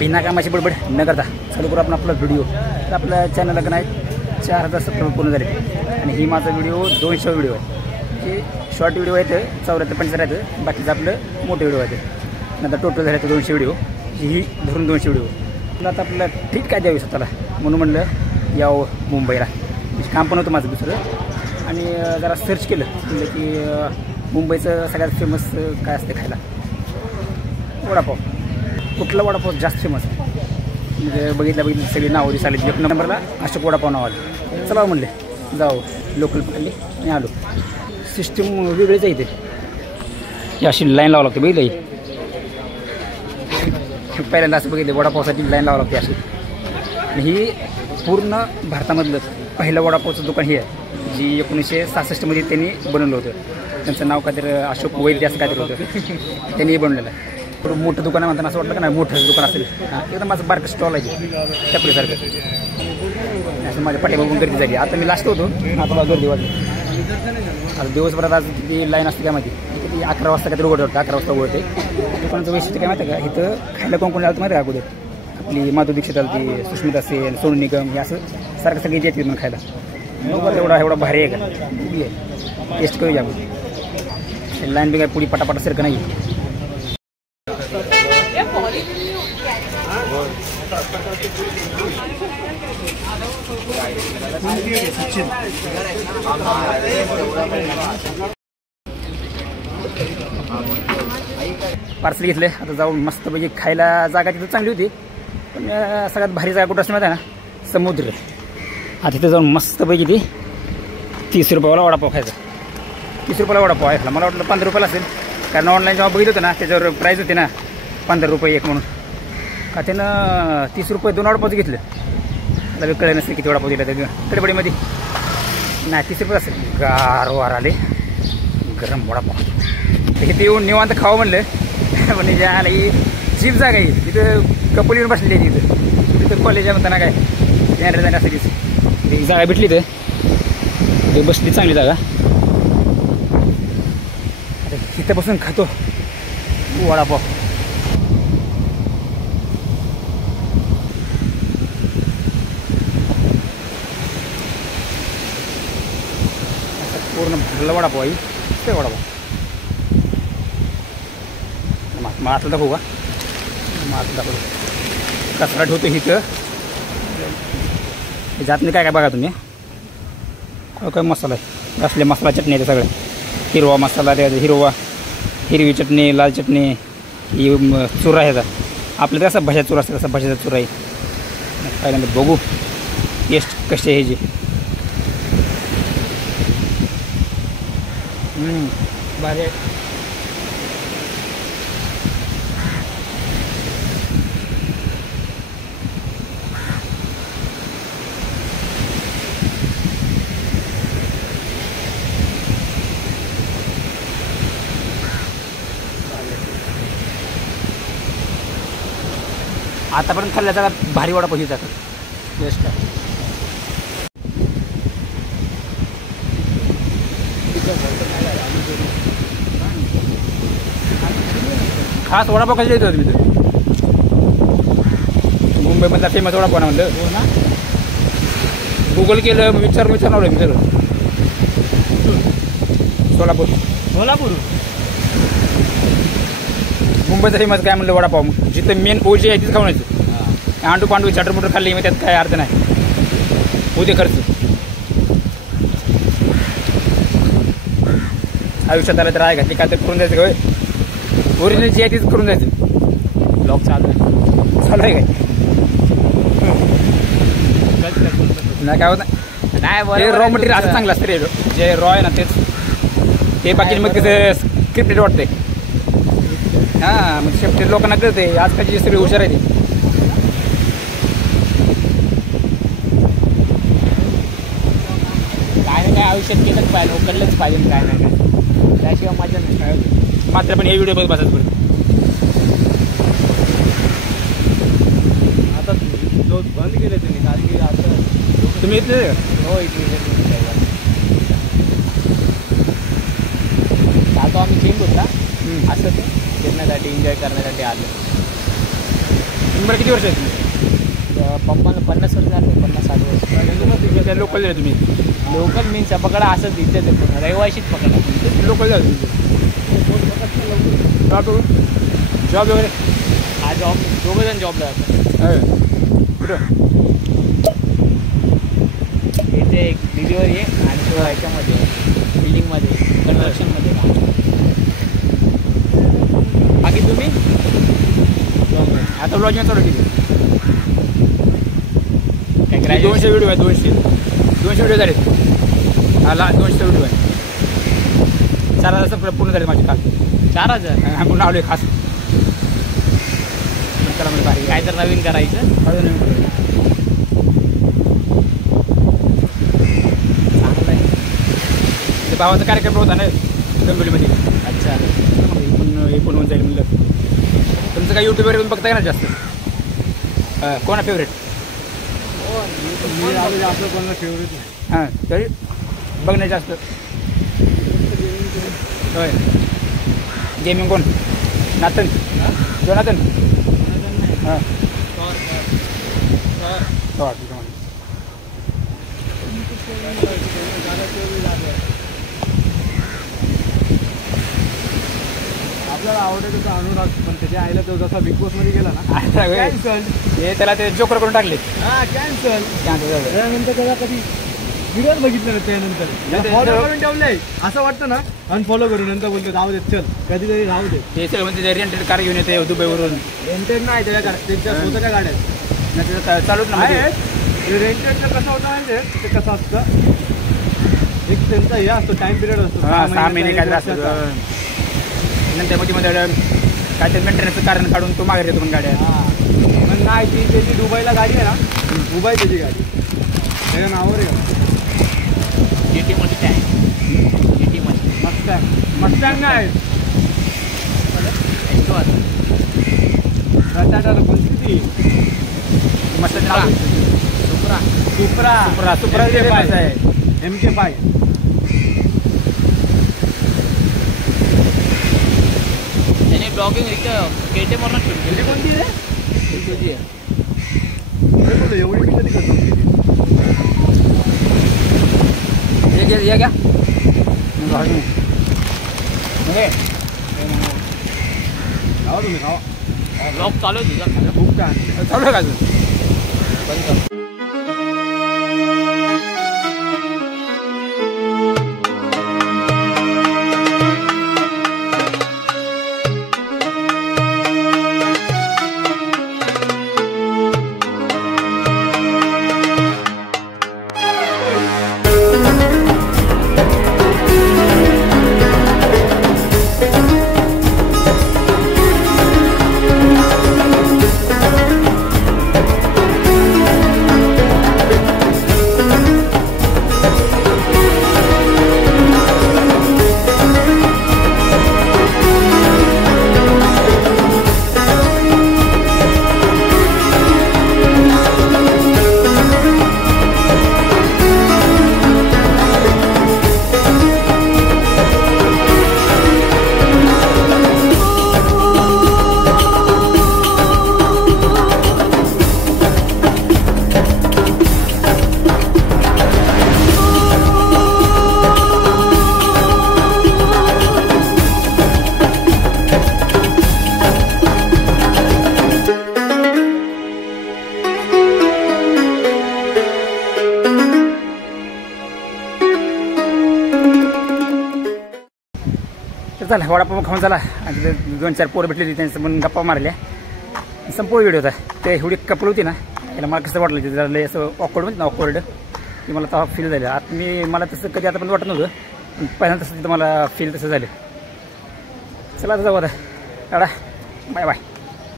बिना कामाची बडबड न करता चालू करू आपण आपला व्हिडिओ. तर आपल्या चॅनलला का नाही 4000 सबस्क्राईबर पूर्ण झाले आणि ही माझा व्हिडिओ 200 व्हिडिओ आहे. जे शॉर्ट व्हिडिओ आहेत 74-75 आहेत, बाकीचं आपलं मोठे व्हिडिओ आहेत. नंतर टोटल झाले 200 व्हिडिओ, ही धरून 200 व्हिडिओ. तर आता आपल्याला ट्रीट काय द्यावी स्वतःला म्हणून म्हणलं यावं मुंबईला. म्हणजे काम पण होतं माझं दुसरं आणि जरा सर्च केलं म्हणलं की मुंबईचं सगळ्यात फेमस काय असते खायला. वडापाव. कुठला वडापाव जास्त फेमस आहे म्हणजे बघितलं सगळी नावं दिसाली. 1 नंबरला अशोक वडापाव नाव आलं. चला म्हणले जाऊ लोकल पकडली आणि आलो. सिस्टीम वेगळीच आहे इथे. ही अशी लाईन लावावं लागते बघितलं. पहिल्यांदा असं बघितलं वडापावसाठी लाईन लावावं लागते अशी. आणि ही पूर्ण भारतामधलं पहिलं वडापावचं दुकान हे आहे जी 1966 त्यांनी बनवलं होतं. त्यांचं नाव काहीतरी अशोक वैद्य असं काहीतरी होतं. त्यांनी बनवलेलं आहे. थोडं मोठं दुकान आहे म्हणताना असं वाटलं का नाही मोठं दुकान असेल. एकदम माझं बारकं स्टॉल आहे टपरीसारखं. असं माझ्या पाठीमागून गर्दी झाली. आता मी लास्ट होतो आता गर्दी वाटली. आता दिवसभरात आज किती लाईन असते काय माहिती. किती 11 वाजता काहीतरी उघडं वाटतं. 11 वाजता उघडते. दुकानाचं वैशिष्ट्य काय माहिती आहे का, इथं खायला कोण आलं माहिती आहे का अगोदर. आपली माधुरी दीक्षित आली, सुष्मिता असेल, सोनू निगम हे असं सारखं सगळी येते म्हणून खायला. एवढा भारी आहे का टेस्ट करूया आपण. लाईन बी काय पुढी पटापटासारखं नाही. पार्सल घेतले. आता जाऊन मस्तपैकी खायला. जागा तिथं चांगली होती पण सगळ्यात भारी जागा कुठं असं माहिती आहे ना, समुद्र. आता तिथं जाऊन मस्तपैकी ती 30 रुपयाला वडापाव खायचा. 30 रुपयाला वडापाव ऐकला. मला वाटलं 15 रुपयाला असेल कारण ऑनलाईन जेव्हा बघितलं होतं ना त्याच्यावर प्राईस होती ना 15 रुपये एक म्हणून. का त्यानं 30 रुपये 2 वडापावचं घेतलं. मला कळलं नसतं किती वडापाव दिला त्या गडबडीमध्ये. नाही 30 रुपये असेल. गारवार आले गरम वडापाव. तर इथे येऊन निवांत खावं म्हणलं म्हणजे ज्याला ही जीप जागा आहे. तिथं कपल येऊन बसलेली आहे. तिथं कॉलेज आहे म्हणताना काय येणाऱ्या जाण्यासाठीच एक जागा भेटली. ते बसली चांगली जागा. आता तिथं बसून खातो वडापाव. पूर्ण भरलं वडापाव आहे ते वडापाव. मग आतलं दाखवू का. मग आतलं दाखवतो कचरा ठेवतो इथं. जातने काय काय बघा तुम्ही. काय मसाला आहे असले मसाला चटणी आहे सगळं. हिरवा मसाला हिरवा हिरवी चटणी लाल चटणी ही चुरा ह्याचा. आपल्याला कसा भाज्या चुरा असते तसा भाज्याचा चुरा आहे. पहिल्यांदा बघू टेस्ट कशी आहे ह्याची. भारी. आतापर्यंत खाल्ल्या जागा भारी वडापाव ही जातात. बेस्ट आहे. खास वडापाव कशी येतो तुम्ही तर मुंबईमधला फेमस वडापाव ना म्हणलं. हो ना. गुगल केलं विचारणार मी सगळं. सोलापूर मुंबईचा फेमस काय म्हणलं वडापाव. जिथं मेन ओजी आहे तिथं खाण्याचं. आंडू पांडू चाटर मोटर खाल्ली मग त्यात काय अर्थ नाही. उद्या खर्च आयुष्यात आलं तर आहे का ते काय तर करून जायचं का. ओरिजिनल जी आहे तीच करून जायचं. ब्लॉग चालू आहे काय नाही काय होत नाही. रॉ मटेरियल असं चांगलं असतं रे. जे रॉ आहे ना तेच ते बाकी मग तिथं स्क्रिप्टेड वाटतंय. हां मग शेफ्टी लोकांना कळते. आजकालची सगळी हुशार आहे ती. काय ना काय आयुष्यात केलंच पाहिजे. उकडलंच पाहिजे काय नाही काय. त्याशिवाय मजा नाही. मात्र पण हे व्हिडिओ बघत बसायचं पडतं. आता बंद केले तुम्ही कारण की आता तुम्ही इथले. हो इथले जातो आम्ही चेंज होता असं ते फिरण्यासाठी एन्जॉय करण्यासाठी आलो. तुम्हाला किती वर्ष आहे तुम्ही? पप्पाला 50 वर्ष झाले, 50-60 वर्ष. लोकल आहे तुम्ही? लोकल मीन्स पकडा असंच इथेच आहे पूर्ण रहिवाशीच पकडा. लोकल झालं जॉब वगैरे? हा जॉब, दोघं जण जॉबला जातात. कुठं? इथे एक डिलिव्हरी आहे आणि तो ह्याच्यामध्ये बिल्डिंगमध्ये कन्स्ट्रक्शनमध्ये. बाकी तुम्ही? आता ब्लॉगिंग चालू केली. काय 200 व्हिडिओ आहे. 200 व्हिडिओ झाले. हा 200 व्हिडिओ आहे. 4,000 पूर्ण झाले माझे काल. 4,000? हा पूर्ण आवडले खास. चला म्हणजे भारी काय तर नवीन करायचं. चांगलं आहे. ते भावाचा कार्यक्रम होता ना डोंबिवलीमध्ये. अच्छा. हे पण होऊन जाईल म्हणलं. तुमचं काय यूट्यूबवर येऊन बघताय ना जास्त? कोण आहे फेवरेट? आपलं कोणाला फेवरेट नाही. हां तरी बघणे जास्त. होय. गेमिंग कोण? नातन? जोनातन? हां आपल्याला आवडेल तर अनुराग, पण त्याच्या आईला तो जसा बिग बॉस मध्ये गेला ना कॅन्सल. हे त्याला ते जोकर करून टाकले. हा कॅन्सल. त्यानंतर त्याला कधी व्हिडिओ बघितलं ना त्यानंतर फॉलो करून ठेवलंय. असं वाटतं ना अनफॉलो करून नंतर बोलतो राहू देत चल कधीतरी राहू दे. ते सगळं म्हणजे रेंटेड कार घेऊन येते दुबईवरून. रेंटेड नाही त्याच्या स्वतःच्या गाड्या चालूच ना रेंटेडचं कसं होतं माहिती आहे ते कसं असतं एक त्यांचा हे असतो टाइम पिरियड असतो 6 महिने काय असतं. नंतर मध्ये काहीतरी मेंटेनन्सचं कारण काढून तो मागे येतो पण गाड्या. पण नाही ती त्याची दुबईला गाडी आहे ना दुबई त्याची गाडी त्याच्या नावावर आहे. GT मध्ये आहे. GT मध्ये मस्टँग नाही कोणती ती मस्त सुप्रा आहे. MK5 त्याने ब्लॉगिंग KTM वरून सुरू केली. कोणती आहे? तुझी आहे. एवढी मी कधी करतो ये क्या खावा तुम्ही खावा. ब्लॉग चालू आहे तुझा? खूप काय चालू आहे का अजून? बंद कर. चला वडापाव खाऊन चला. आणि तिथे 2-4 पोरं भेटली त्यांचं पण गप्पा मारल्या. संपूर्ण व्हिडिओ होता. ते एवढी कपल होती ना त्याला मला कसं वाटलं ते जरा असं ऑकवर्ड म्हणजे ना ऑकवर्ड की मला तेव्हा फील झालं. आता मला तसं कधी आता पण वाटत नव्हतं पण पहिल्यांदा तसं तिथं मला फील तसं झालं. चला आता जाऊ आता. Bye bye.